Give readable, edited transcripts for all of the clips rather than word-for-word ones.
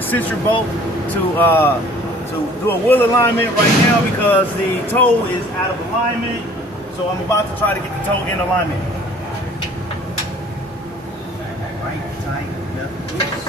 eccentric bolt to do a wheel alignment right now because the toe is out of alignment. So I'm about to try to get the toe in alignment. Right, tight, left, loose.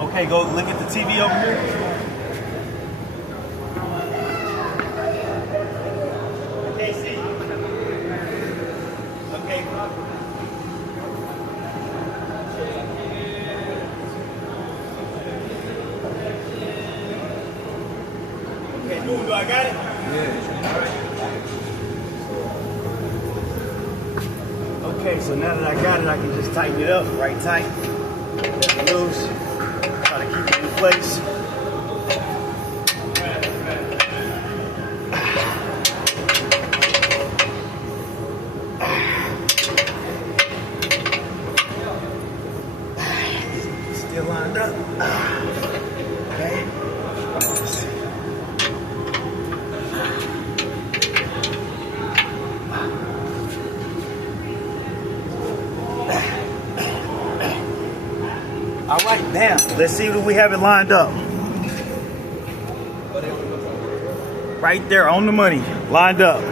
Okay, go look at the TV over here. Okay, see. Okay. Okay, cool. Do I got it? Yeah. All right. Okay, so now that I got it, I can just tighten it up right tight. Let it loose. Try to keep it in place. Still lined up. Okay. All right, now let's see if we have it lined up. Right there on the money, lined up.